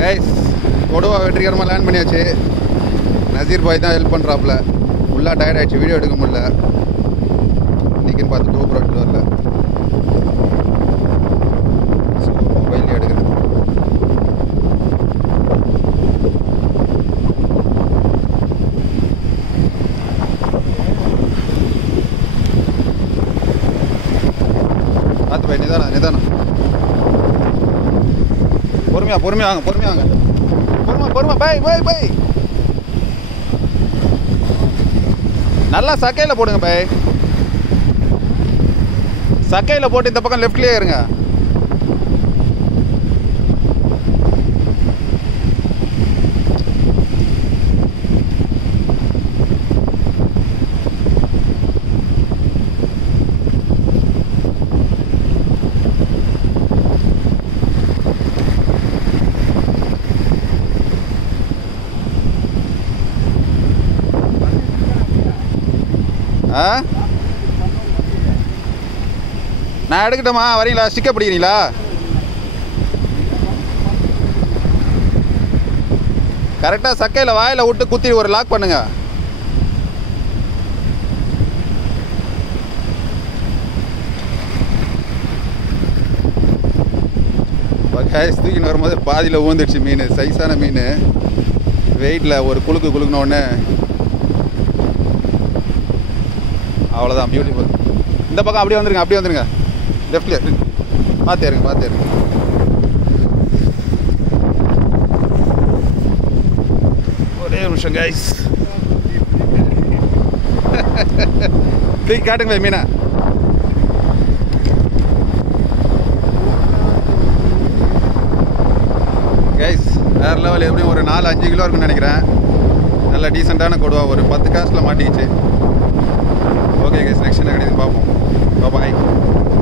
Guys கொடுவா வெற்றிகரமாக land பண்ணியாச்சு. நசீர் பாய் தான் ஹெல்ப் பண்ணுறாப்புல. ஃபுல்லாக டயர்ட் ஆகிடுச்சு, வீடியோ எடுக்க முடியல. இன்னைக்குன்னு பார்த்து கோப்ரோ எடுத்து வரல, ஸோ மொபைல்லே எடுக்கிறேன். பார்த்து பாய், நிதானம் பொறுமையாக வாங்க பொறுமை பை நல்லா சக்கையில் போடுங்க பை. சக்கையில் போட்டு இந்த பக்கம் லெஃப்ட்லேயே இருங்க. நான் எடுக்கட்டுமா? வரீங்களா? ஸ்டிக்கர் பிடிக்கிறீங்களா? கரெக்டாக சக்கையில் வாயில் விட்டு குத்தி ஒரு லாக் பண்ணுங்க. தூக்கின்னு வரும்போது பாதியில் ஊந்துடுச்சு மீன். சைஸான மீன், வெயிட்டில் ஒரு குலுக்குனோடனே அவ்வளோதான். பியூட்டிஃபுல். இந்த பக்கம் அப்படியே வந்துருங்க லெஃப்ட்லேயே பார்த்து இருங்க. ஒரே நிமிஷம் கைஸ், தூக்கி காட்டுங்க மீனா. கைஸ் வேறு லெவல். எப்படியும் ஒரு 4-5 கிலோ இருக்குன்னு நினைக்கிறேன். நல்ல டீசெண்டான கொடுவா. ஒரு 10 காசில் மாட்டிக்கிச்சு.